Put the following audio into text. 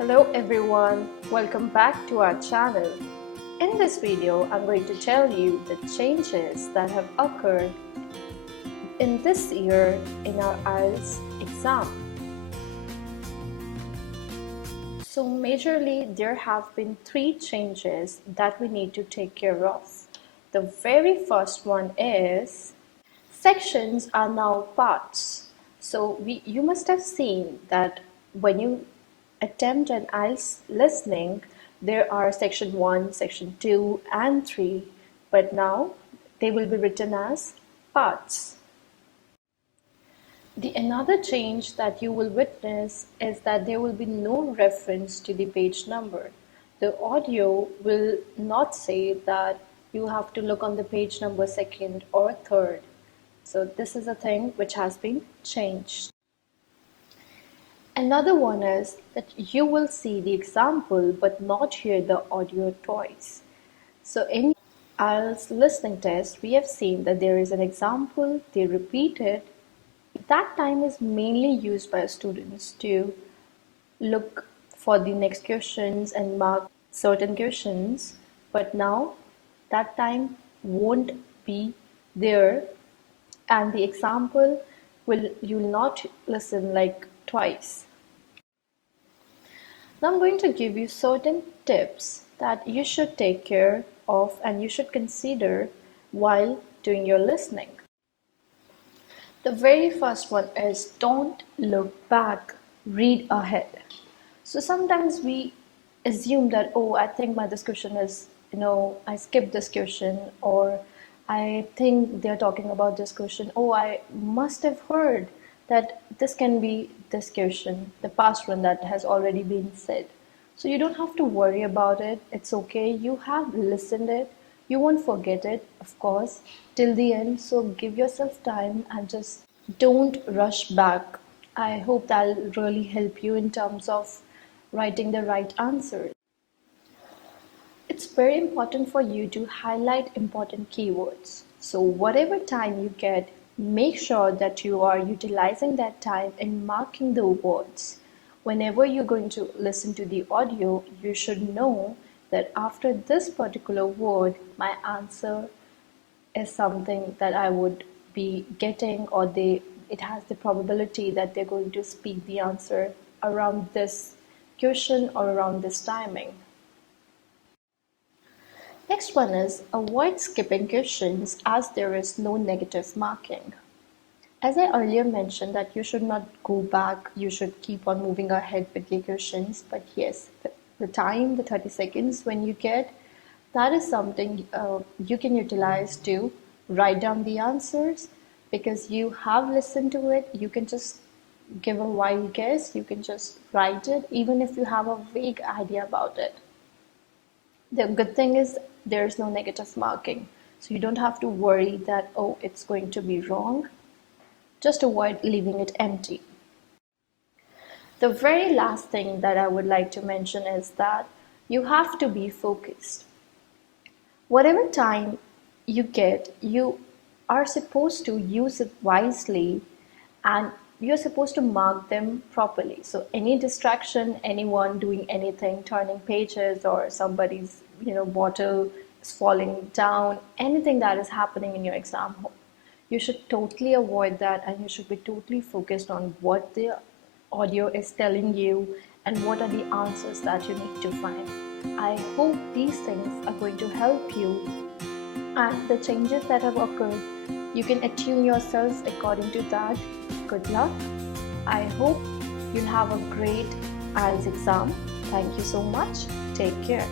Hello everyone, welcome back to our channel. In this video, I'm going to tell you the changes that have occurred in this year in our IELTS exam. So majorly, there have been 3 changes that we need to take care of. The very first one is sections are now parts. So you must have seen that when you attempt an IELTS listening, there are section 1, section 2 and 3, but now they will be written as parts. The another change that you will witness is that there will be no reference to the page number. The audio will not say that you have to look on the page number 2nd or 3rd. So this is a thing which has been changed. Another one is that you will see the example but not hear the audio twice. So in IELTS listening test, we have seen that there is an example, they repeat it. That time is mainly used by students to look for the next questions and mark certain questions, but now that time won't be there, and the example you'll not listen like twice. Now I'm going to give you certain tips that you should take care of and you should consider while doing your listening. The very first one is don't look back, read ahead. So sometimes we assume that, oh, I think this question is, I skipped this question, or I think they're talking about this question. Oh, I must have heard that this can be this question, the past one that has already been said. So you don't have to worry about it. It's okay. You have listened it. You won't forget it, of course, till the end. So give yourself time and just don't rush back. I hope that'll really help you in terms of writing the right answers. It's very important for you to highlight important keywords. So whatever time you get, make sure that you are utilizing that time in marking the words. Whenever you're going to listen to the audio, you should know that after this particular word, my answer is something that I would be getting, or it has the probability that they're going to speak the answer around this question or around this timing. Next one is avoid skipping questions as there is no negative marking. As I earlier mentioned that you should not go back, you should keep on moving ahead with the questions, but yes, the time, the 30 seconds when you get, that is something you can utilize to write down the answers, because you have listened to it. You can just give a wild guess, you can just write it even if you have a vague idea about it. The good thing is there's no negative marking, so you don't have to worry that, oh, it's going to be wrong. Just avoid leaving it empty. The very last thing that I would like to mention is that you have to be focused. Whatever time you get, you are supposed to use it wisely, and you're supposed to mark them properly. So any distraction, anyone doing anything, turning pages, or somebody's bottle is falling down, anything that is happening in your exam hall, you should totally avoid that, and you should be totally focused on what the audio is telling you and what are the answers that you need to find. I hope these things are going to help you, and the changes that have occurred, you can attune yourself according to that. Good luck. I hope you'll have a great IELTS exam. Thank you so much. Take care.